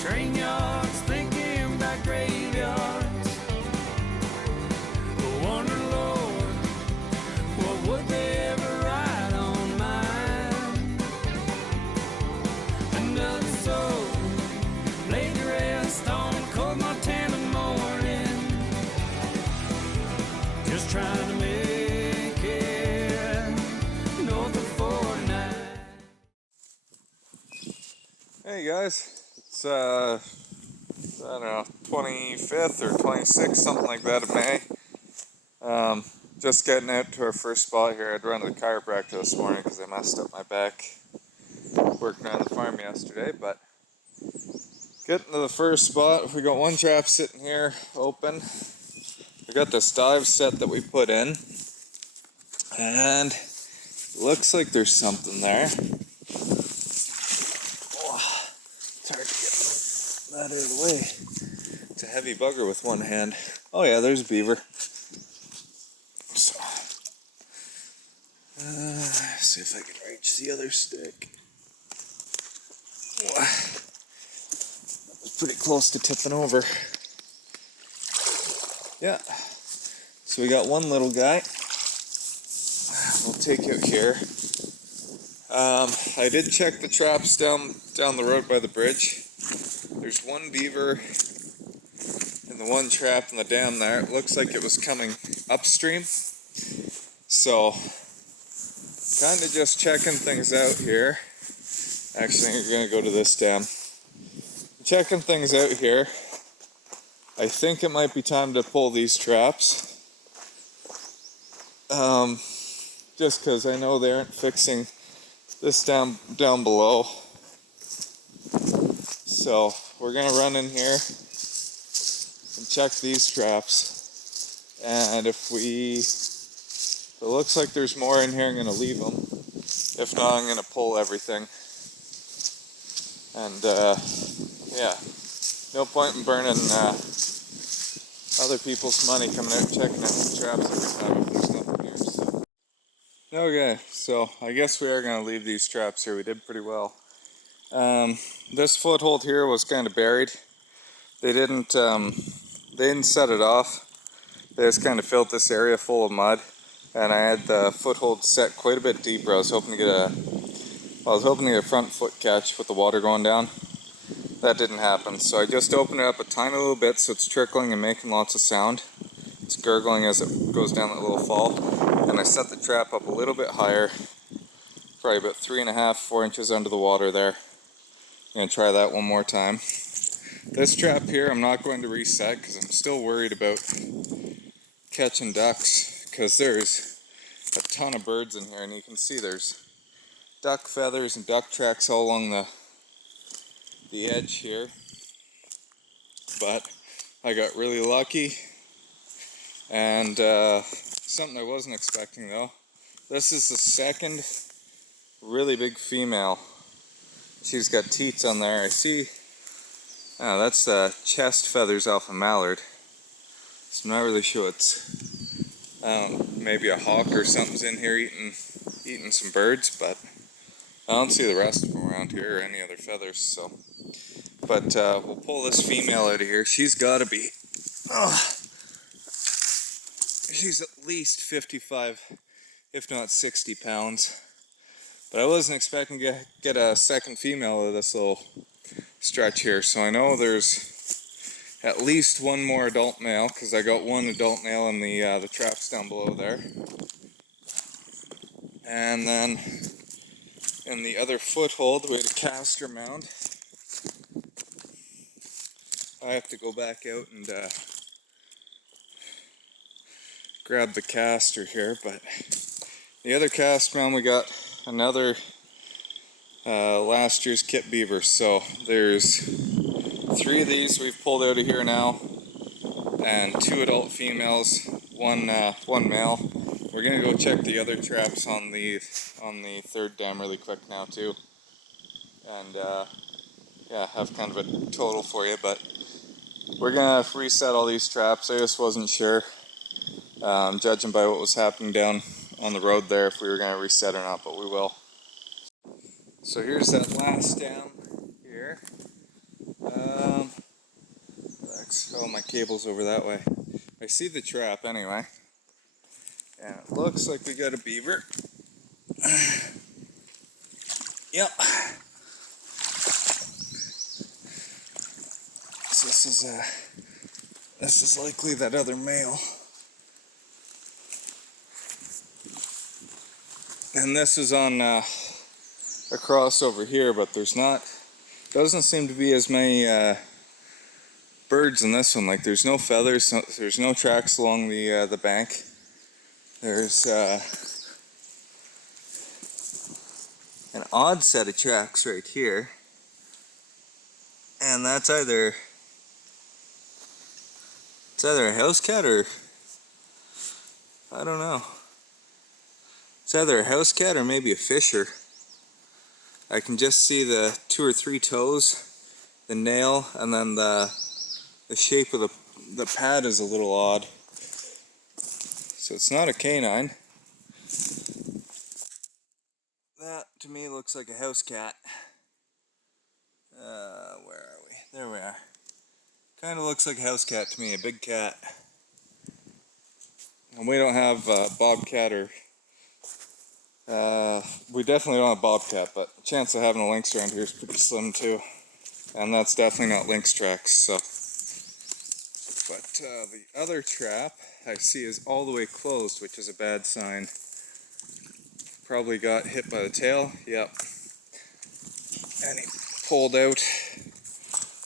train yards, thinking about graveyards. I wonder, Lord, what would they ever write on mine? Another soul laid to rest on cold Montana morning, just trying to make it north of 49. Hey guys, it's I don't know, 25th or 26th, something like that of May. Just getting out to our first spot here. I'd run to the chiropractor this morning because I messed up my back working around the farm yesterday, but getting to the first spot, we got one trap sitting here open. We got this dive set that we put in, and it looks like there's something there. It's hard to get that out of the way. It's a heavy bugger with one hand. Oh yeah, there's a beaver. So, see if I can reach the other stick. It's pretty close to tipping over. Yeah. So we got one little guy. We'll take out here. I did check the traps down the road by the bridge. There's one beaver in the one trap in the dam there. It looks like it was coming upstream. So, kind of just checking things out here. Actually, we're going to go to this dam. Checking things out here. I think it might be time to pull these traps. Just because I know they aren't fixing this down below. So we're gonna run in here and check these traps, and if it looks like there's more in here, I'm gonna leave them. If not, I'm gonna pull everything. And yeah, no point in burning other people's money coming out and checking out the traps every time if there's nothing here. So. Okay, so I guess we are gonna leave these traps here. We did pretty well. This foothold here was kind of buried. They didn't set it off. They just kind of filled this area full of mud, and I had the foothold set quite a bit deeper. I was hoping to get a front foot catch with the water going down. That didn't happen, so I just opened it up a tiny little bit so it's trickling and making lots of sound. It's gurgling as it goes down that little fall, and I set the trap up a little bit higher, probably about 3.5, 4 inches under the water there. I'm going to try that one more time. This trap here I'm not going to reset because I'm still worried about catching ducks, because there's a ton of birds in here, and you can see there's duck feathers and duck tracks all along the edge here. But I got really lucky, and something I wasn't expecting though. This is the second really big female. She's got teats on there. I see. Oh, that's the chest feathers off a mallard. So I'm not really sure it's maybe a hawk or something's in here eating some birds, but I don't see the rest of them around here or any other feathers. So, but we'll pull this female out of here. She's got to be. She's at least 55, if not 60 pounds. But I wasn't expecting to get a second female of this little stretch here. So I know there's at least one more adult male, because I got one adult male in the traps down below there. And then in the other foothold, we had a castor mound. I have to go back out and grab the castor here, but the other cast mound, we got another last year's kit beaver. So there's 3 of these we've pulled out of here now, and 2 adult females, one male. We're gonna go check the other traps on the third dam really quick now too, and yeah, have kind of a total for you. But we're gonna reset all these traps. I just wasn't sure, judging by what was happening down on the road there, if we were gonna reset or not, but we will. So here's that last dam. here. Oh, my cable's over that way. I see the trap anyway. And it looks like we got a beaver. Yep. So this is likely that other male. And this is on a crossover here, but doesn't seem to be as many birds in this one. Like there's no feathers, there's no tracks along the bank. There's an odd set of tracks right here, and it's either a house cat or I don't know. It's either a house cat or maybe a fisher. I can just see the 2 or 3 toes, the nail, and then the shape of the pad is a little odd. So it's not a canine. That to me looks like a house cat. Where are we? There we are. Kind of looks like a house cat to me, a big cat. And we don't have bobcat or we definitely don't have bobcat, but the chance of having a lynx around here is pretty slim too. And that's definitely not lynx tracks, so. But the other trap I see is all the way closed, which is a bad sign. Probably got hit by the tail, yep. And he pulled out.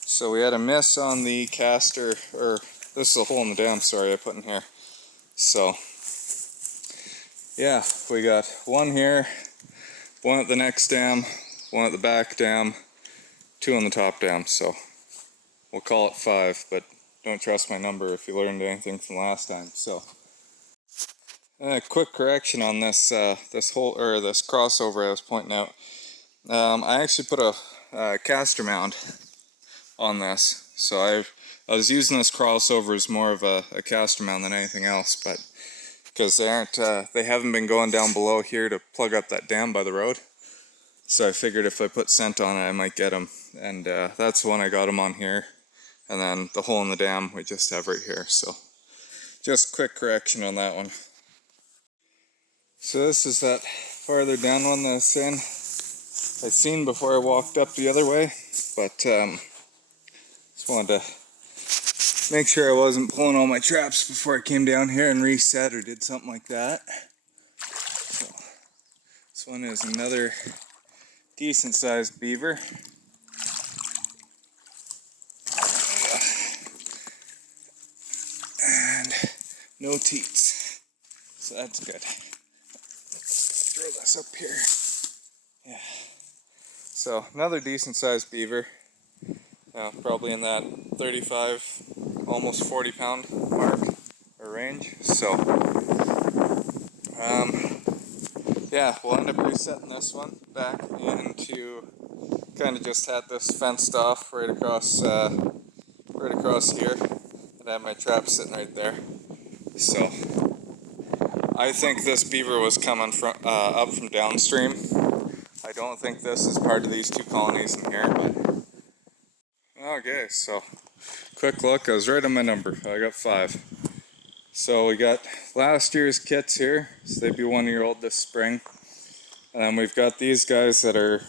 So we had a miss on the caster, or this is a hole in the dam, sorry, I put in here. So, yeah, we got one here, one at the next dam, one at the back dam, 2 on the top dam, so we'll call it 5, but don't trust my number if you learned anything from last time. So, a quick correction on this this crossover I was pointing out. I actually put a caster mound on this, so I was using this crossover as more of a caster mound than anything else, but because they haven't been going down below here to plug up that dam by the road, so I figured if I put scent on it I might get them, and that's the one I got them on here. And then the hole in the dam we just have right here, so just quick correction on that one. So this is that farther down one that I seen before I walked up the other way, but just wanted to make sure I wasn't pulling all my traps before I came down here and reset or did something like that. So this one is another decent sized beaver. And no teats, so that's good. Throw this up here. Yeah. So another decent sized beaver. Probably in that 35, almost 40 pound mark or range. So yeah, we'll end up resetting this one back into, kind of just had this fenced off right across here. And I have my trap sitting right there. So I think this beaver was coming from up from downstream. I don't think this is part of these 2 colonies in here, but okay, so quick look, I was right on my number. I got 5. So we got last year's kits here, so they'd be 1-year-old this spring. And then we've got these guys that are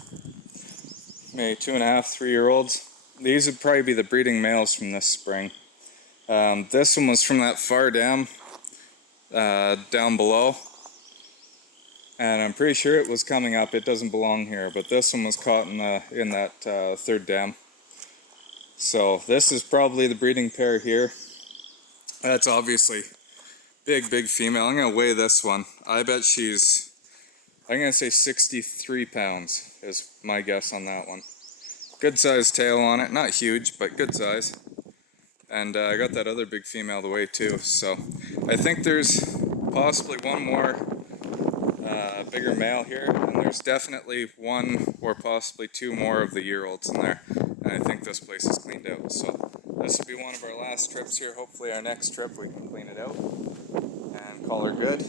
maybe 2.5, 3-year-olds. These would probably be the breeding males from this spring. This one was from that far dam down below, and I'm pretty sure it was coming up. It doesn't belong here, but this one was caught in that 3rd dam. So this is probably the breeding pair here. That's obviously big female. I'm gonna weigh this one. I bet I'm gonna say 63 pounds is my guess on that one. Good size tail on it, not huge, but good size. And I got that other big female to weigh too, so I think there's possibly one more bigger male here, and there's definitely 1 or possibly 2 more of the year-olds in there, and I think this place is cleaned out. So this will be one of our last trips here. Hopefully our next trip we can clean it out and call her good.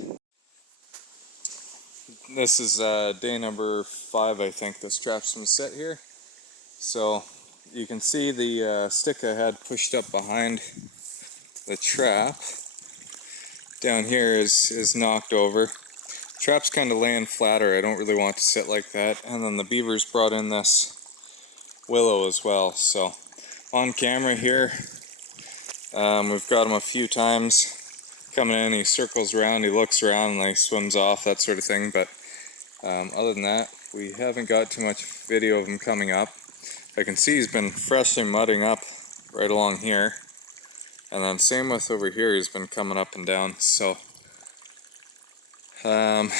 This is day number 5, I think. This trap's gonna sit here. So you can see the stick I had pushed up behind the trap down here is knocked over. Trap's kind of laying flatter. I don't really want to sit like that. And then the beavers brought in this willow as well. So on camera here, we've got him a few times coming in. He circles around, he looks around, and he swims off, that sort of thing. But other than that, we haven't got too much video of him coming up. I can see he's been freshly mudding up right along here. And then same with over here, he's been coming up and down. So gonna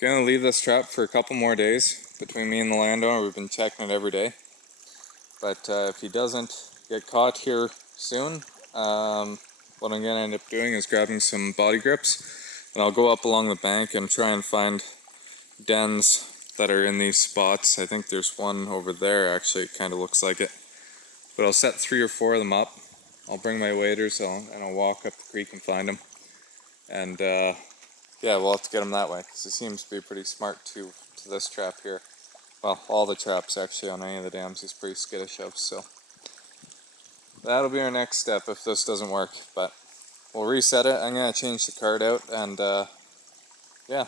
leave this trap for a couple more days between me and the landowner. We've been checking it every day. But if he doesn't get caught here soon, what I'm gonna end up doing is grabbing some body grips, and I'll go up along the bank and try and find dens that are in these spots. I think there's one over there, actually, it kind of looks like it. But I'll set 3 or 4 of them up. I'll bring my waders and I'll walk up the creek and find them. And yeah, we'll have to get them that way, because it seems to be pretty smart to this trap here. Well, all the traps actually on any of the dams he's pretty skittish of, so that'll be our next step if this doesn't work. But we'll reset it. I'm gonna change the card out, and yeah,